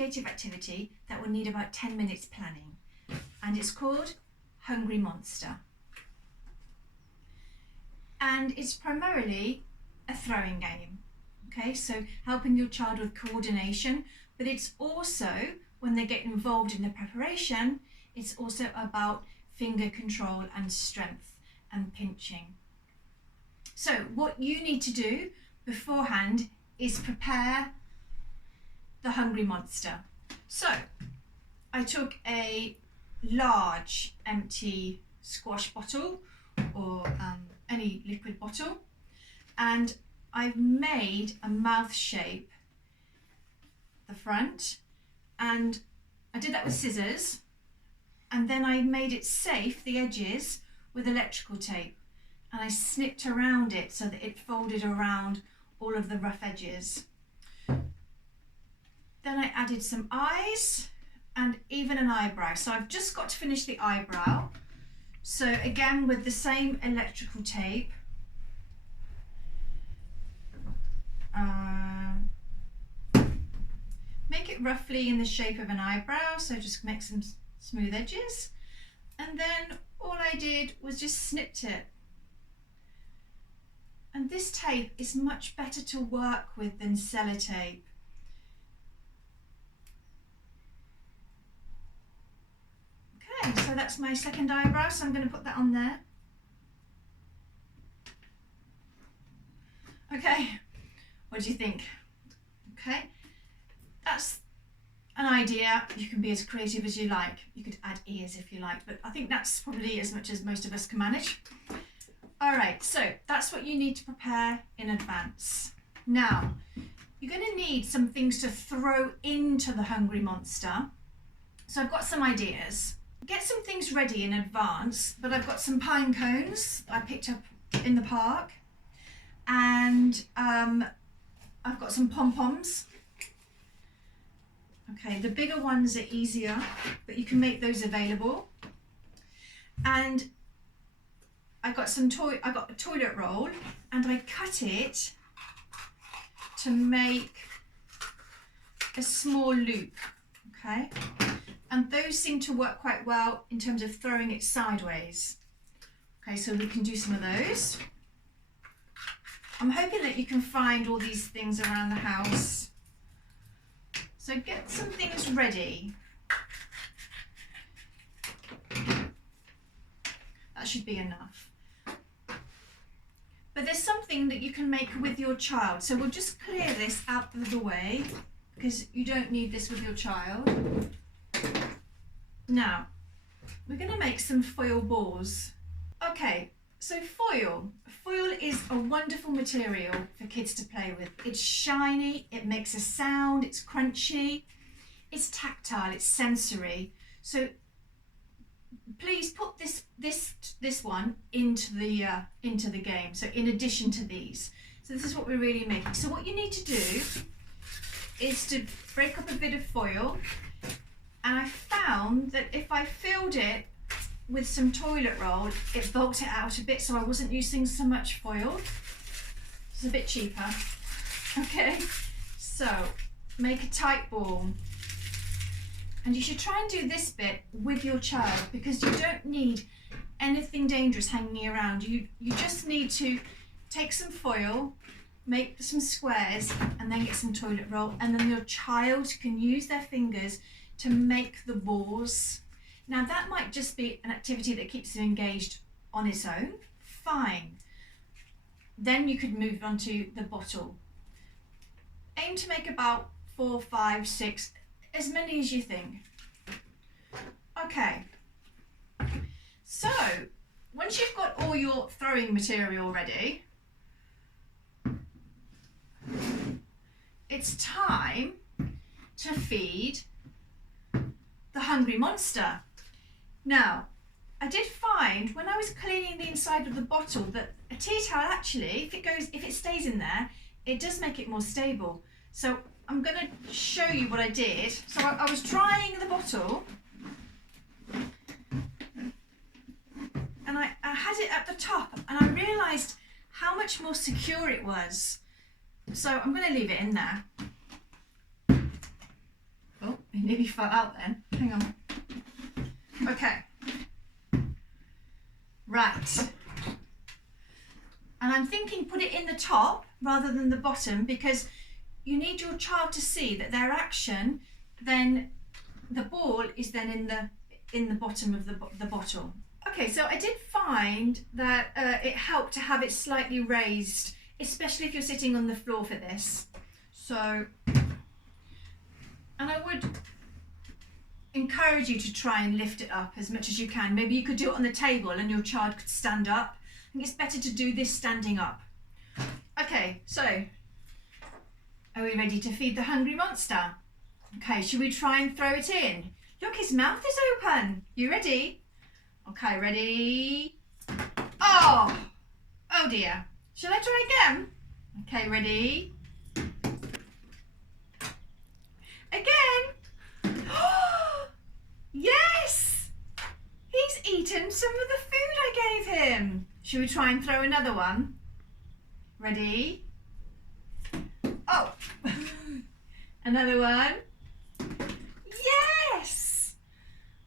creative activity that will need about 10 minutes planning, and it's called Hungry Monster. And it's primarily a throwing game, okay? So helping your child with coordination, but it's also, when they get involved in the preparation, it's also about finger control and strength and pinching. So what you need to do beforehand is prepare the Hungry Monster. So I took a large empty squash bottle or any liquid bottle, and I've made a mouth shape the front, and I did that with scissors, and then I made it safe, the edges, with electrical tape, and I snipped around it so that it folded around all of the rough edges. Then I added some eyes and even an eyebrow. So I've just got to finish the eyebrow. So again, with the same electrical tape, make it roughly in the shape of an eyebrow, so just make some smooth edges. And then all I did was just snipped it. And this tape is much better to work with than sellotape. Okay, so that's my second eyebrow, so I'm going to put that on there. Okay, what do you think? Okay, that's an idea. You can be as creative as you like. You could add ears if you like, but I think that's probably as much as most of us can manage. All right, so that's what you need to prepare in advance. Now, you're going to need some things to throw into the Hungry Monster. So I've got some ideas. Get some things ready in advance, but I've got some pine cones I picked up in the park, and I've got some pom-poms. Okay, the bigger ones are easier, but you can make those available. And I got a toilet roll, and I cut it to make a small loop, okay? And those seem to work quite well in terms of throwing it sideways. Okay, so we can do some of those. I'm hoping that you can find all these things around the house. So get some things ready. That should be enough. But there's something that you can make with your child. So we'll just clear this out of the way because you don't need this with your child. Now, we're going to make some foil balls. Okay, so foil. Foil is a wonderful material for kids to play with. It's shiny, it makes a sound, it's crunchy, it's tactile, it's sensory. So please put this one into the game. So in addition to these. So this is what we're really making. So what you need to do is to break up a bit of foil. And I found that if I filled it with some toilet roll, it bulked it out a bit, so I wasn't using so much foil. It's a bit cheaper. Okay, so make a tight ball. And you should try and do this bit with your child because you don't need anything dangerous hanging around. You just need to take some foil, make some squares, and then get some toilet roll, and then your child can use their fingers to make the balls. Now that might just be an activity that keeps you engaged on its own, fine. Then you could move on to the bottle. Aim to make about 4, 5, 6, as many as you think. Okay, so once you've got all your throwing material ready, it's time to feed the Hungry Monster. Now, I did find when I was cleaning the inside of the bottle that a tea towel actually, if it stays in there, it does make it more stable. So I'm going to show you what I did. So I was drying the bottle, and I had it at the top, and I realised how much more secure it was. So I'm going to leave it in there. Oh. It nearly fell out then. Hang on. Okay. Right. And I'm thinking put it in the top rather than the bottom, because you need your child to see that their action, then the ball is then in the bottom of the bottle. Okay, so I did find that it helped to have it slightly raised, especially if you're sitting on the floor for this. So, and I would encourage you to try and lift it up as much as you can. Maybe you could do it on the table and your child could stand up. I think it's better to do this standing up. Okay, so are we ready to feed the hungry monster? Okay, should we try and throw it in? Look, his mouth is open. You ready? Okay, ready? Oh dear. Shall I try again? Okay, ready? Again. Yes! He's eaten some of the food I gave him. Should we try and throw another one? Ready? Oh! Another one. Yes!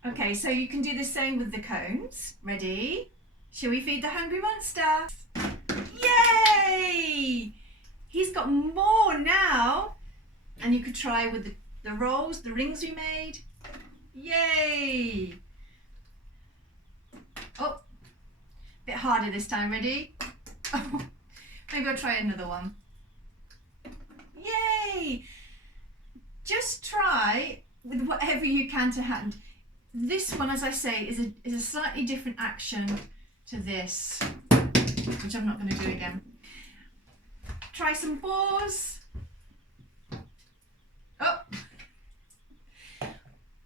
Okay, so you can do the same with the cones. Ready? Shall we feed the hungry monster? Yay! He's got more now. And you could try with the rolls, the rings we made. Yay! Oh, bit harder this time. Ready? Oh, maybe I'll try another one. Yay! Just try with whatever you can to hand. This one, as I say, is a slightly different action to this, which I'm not going to do again. Try some paws. Oh!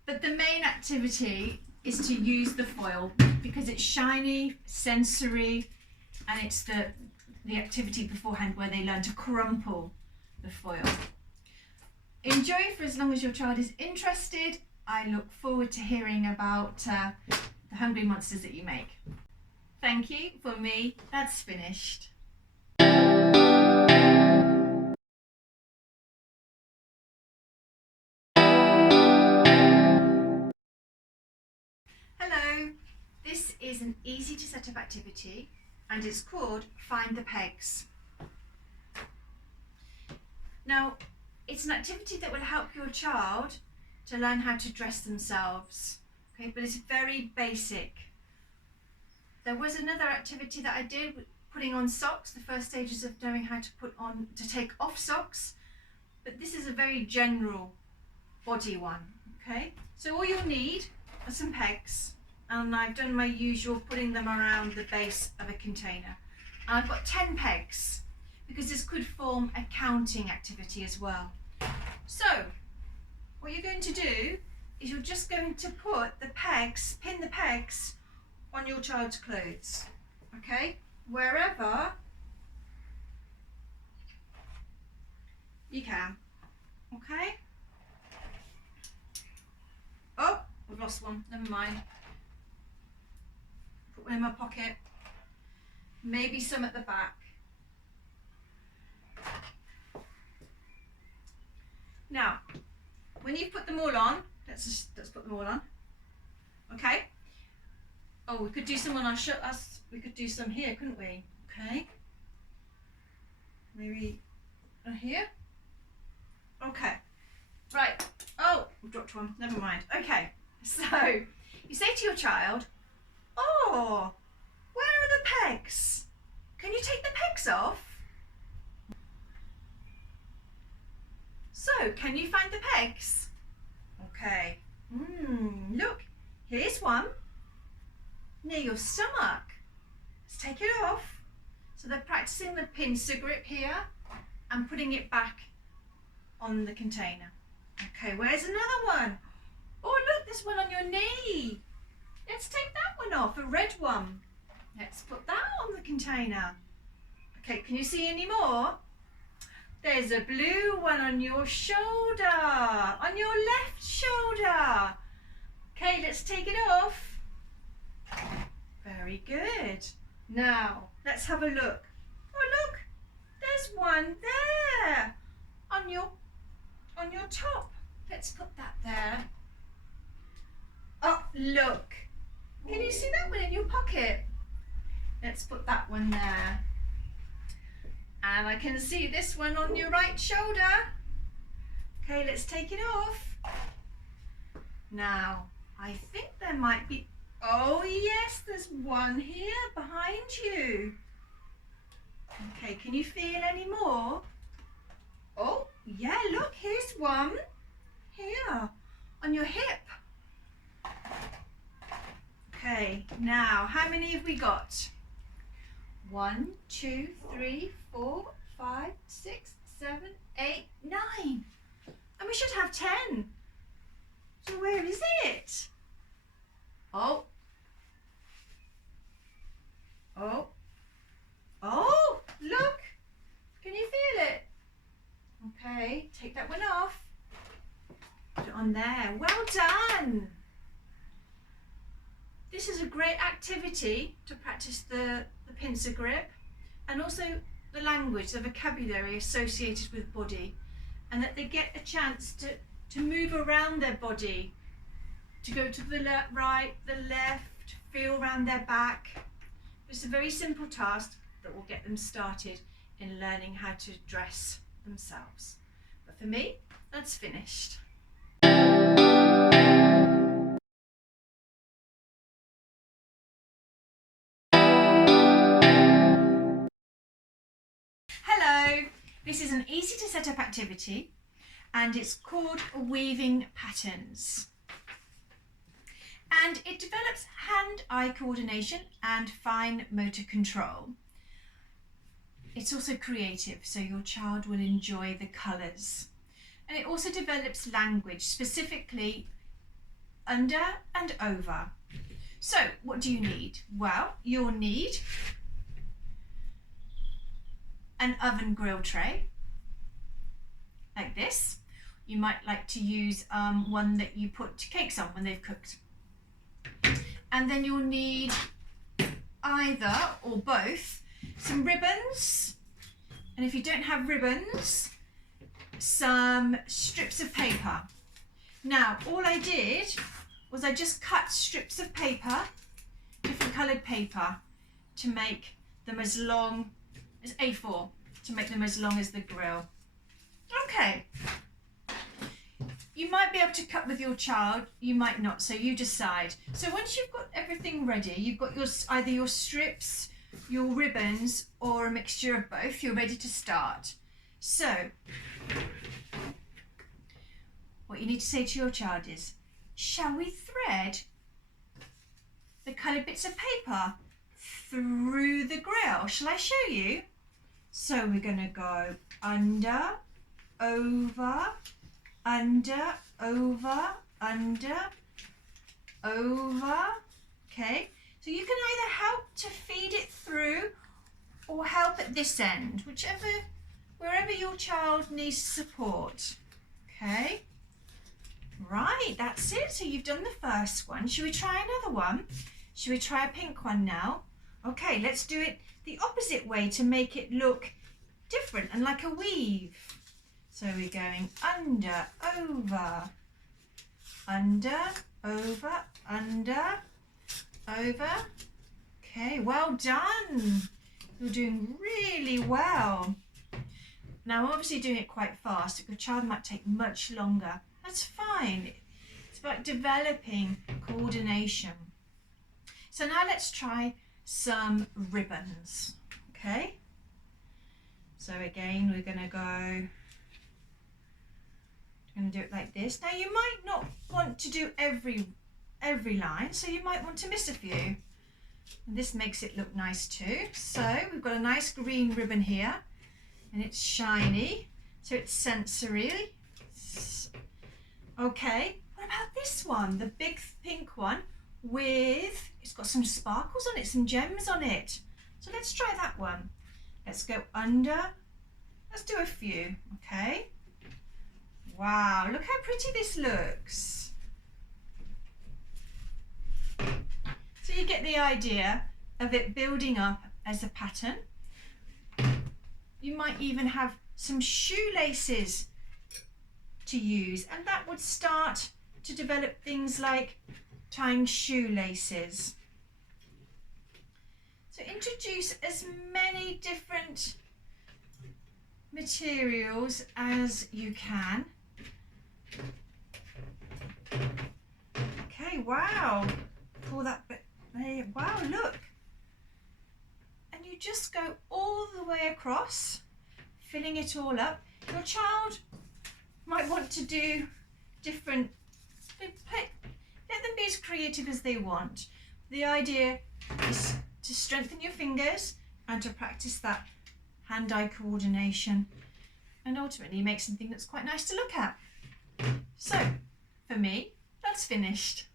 But the main activity is to use the foil because it's shiny, sensory, and it's the activity beforehand where they learn to crumple the foil. Enjoy for as long as your child is interested. I look forward to hearing about the hungry monsters that you make. Thank you. For me, that's finished. Hello, this is an easy to set up activity and it's called Find the Pegs. Now, it's an activity that will help your child to learn how to dress themselves, okay, but it's very basic. There was another activity that I did, putting on socks, the first stages of knowing how to take off socks, but this is a very general body one, okay? So all you'll need are some pegs, and I've done my usual putting them around the base of a container. And I've got 10 pegs because this could form a counting activity as well. So what you're going to do is you're just going to put the pegs, pin the pegs on your child's clothes, okay? Wherever you can, okay? Oh, we've lost one, never mind. Put one in my pocket. Maybe some at the back. Now, when you've put them all on, let's put them all on. Okay. Oh, we could do some on our shirt. We could do some here, couldn't we? Okay. Maybe here. Okay. Right. Oh, we dropped one. Never mind. Okay. So you say to your child, "Oh, where are the pegs? Can you take the pegs off?" So, can you find the pegs? Okay. Look, here's one near your stomach. Let's take it off. So they're practicing the pincer grip here and putting it back on the container. Okay, where's another one? Oh, look, there's one on your knee. Let's take that one off, a red one. Let's put that on the container. Okay, can you see any more? There's a blue one on your shoulder, on your left shoulder. Okay, let's take it off. Very good. Now, let's have a look. Oh, look, there's one there on your top. Let's put that there. Oh, look. Can you see that one in your pocket? Let's put that one there. And I can see this one on your right shoulder. Okay, let's take it off. Now, I think there might be, oh yes, there's one here behind you. Okay, can you feel any more? Oh, yeah, look, here's one. Here, on your hip. Okay, now, how many have we got? 1, 2, 3, 4, 5, 6, 7, 8, 9. And we should have 10. So where is it? Oh. Oh. Oh, look. Can you feel it? Okay, take that one off. Put it on there. Well done. This is a great activity to practice the pincer grip and also the language, the vocabulary associated with body, and that they get a chance to move around their body, to go to the right, the left, feel around their back. It's a very simple task that will get them started in learning how to dress themselves. But for me, that's finished. Hello, this is an easy to set up activity and it's called weaving patterns. And it develops hand-eye coordination and fine motor control. It's also creative, so your child will enjoy the colours. And it also develops language, specifically under and over. So what do you need? Well, you'll need an oven grill tray, like this. You might like to use one that you put cakes on when they've cooked. And then you'll need either or both some ribbons, and if you don't have ribbons, some strips of paper. Now, all I did was I just cut strips of paper, different coloured paper, to make them as long as A4, to make them as long as the grill. Okay. You might be able to cut with your child, you might not, so you decide. So once you've got everything ready, you've got either your strips, your ribbons, or a mixture of both, you're ready to start. So, what you need to say to your child is, shall we thread the coloured bits of paper through the grill? Shall I show you? So we're going to go under, over, under, over, under, over. Okay, so you can either help to feed it through or help at this end, wherever your child needs support. Okay, right, that's it. So you've done the first one. Should we try another one? Should we try a pink one now? Okay, let's do it the opposite way to make it look different and like a weave. So we're going under, over, under, over, under, over. Okay, well done. You're doing really well. Now I'm obviously doing it quite fast. Your child might take much longer. That's fine. It's about developing coordination. So now let's try some ribbons. Okay. So again, we're going to do it like this. Now you might not want to do every line, so you might want to miss a few. And this makes it look nice too. So we've got a nice green ribbon here, and it's shiny, so it's sensory. Okay, what about this one? The big pink one it's got some sparkles on it, some gems on it. So let's try that one. Let's go under. Let's do a few, okay? Wow, look how pretty this looks. So you get the idea of it building up as a pattern. You might even have some shoelaces to use, and that would start to develop things like tying shoelaces. So introduce as many different materials as you can. Okay, wow. Pull that bit there. Wow, look. And you just go all the way across, filling it all up. Your child might want to do different, let them be as creative as they want. The idea is to strengthen your fingers and to practice that hand-eye coordination, and ultimately make something that's quite nice to look at. So, for me, that's finished.